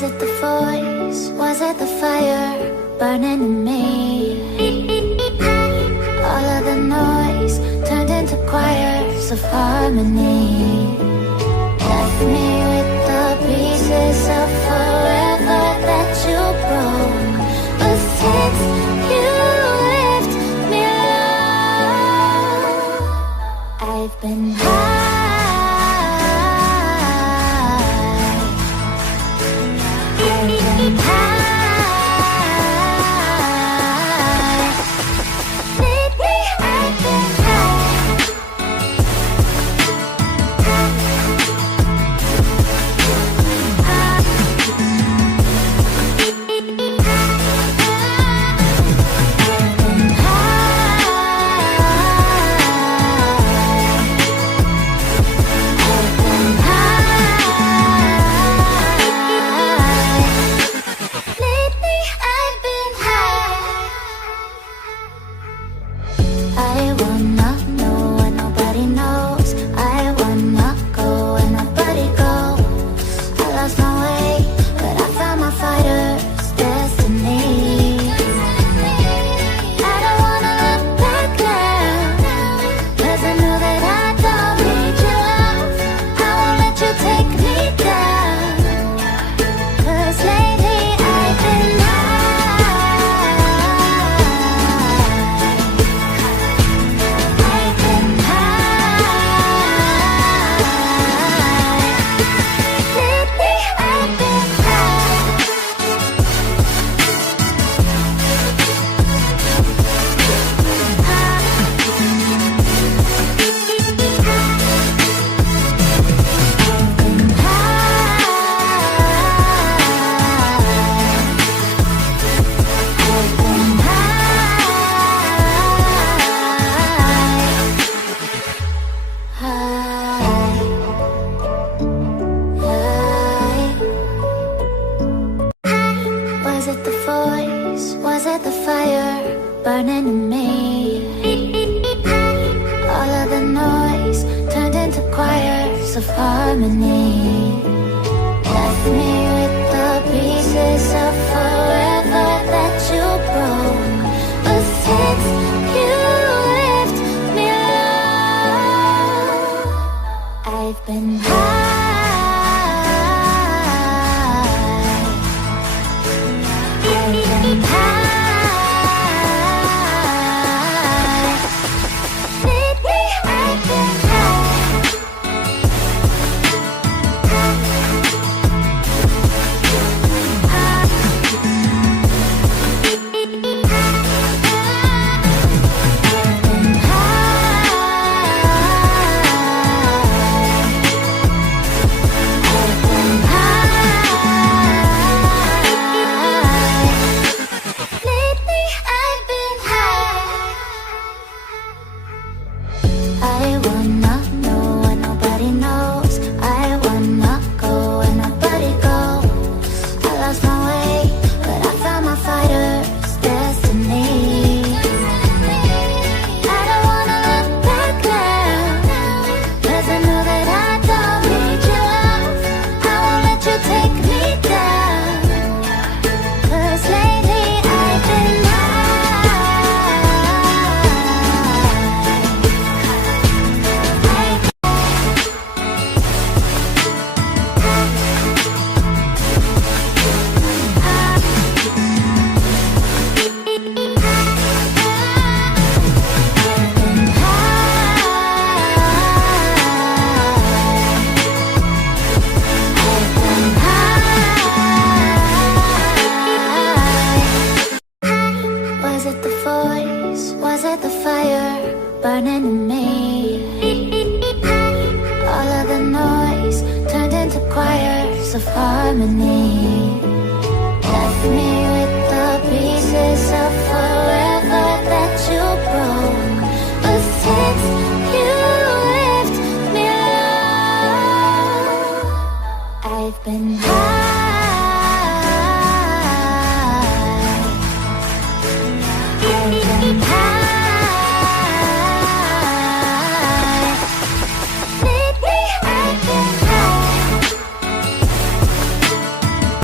Was it the voice? Was it the fire burning in me? All of the noise turned into choirs of harmony. Left me with the pieces of forever that you broke. But since you left me alone, I've been high. Was it the voice? Was it the fire burning in me? All of the noise turned into choirs of harmony. Left me with the pieces of forever that you broke. But since you left me alone, I've been high. Burning in me. All of the noise turned into choirs of harmony. Left me with the pieces of forever that you broke. But since you left me alone, I've been high.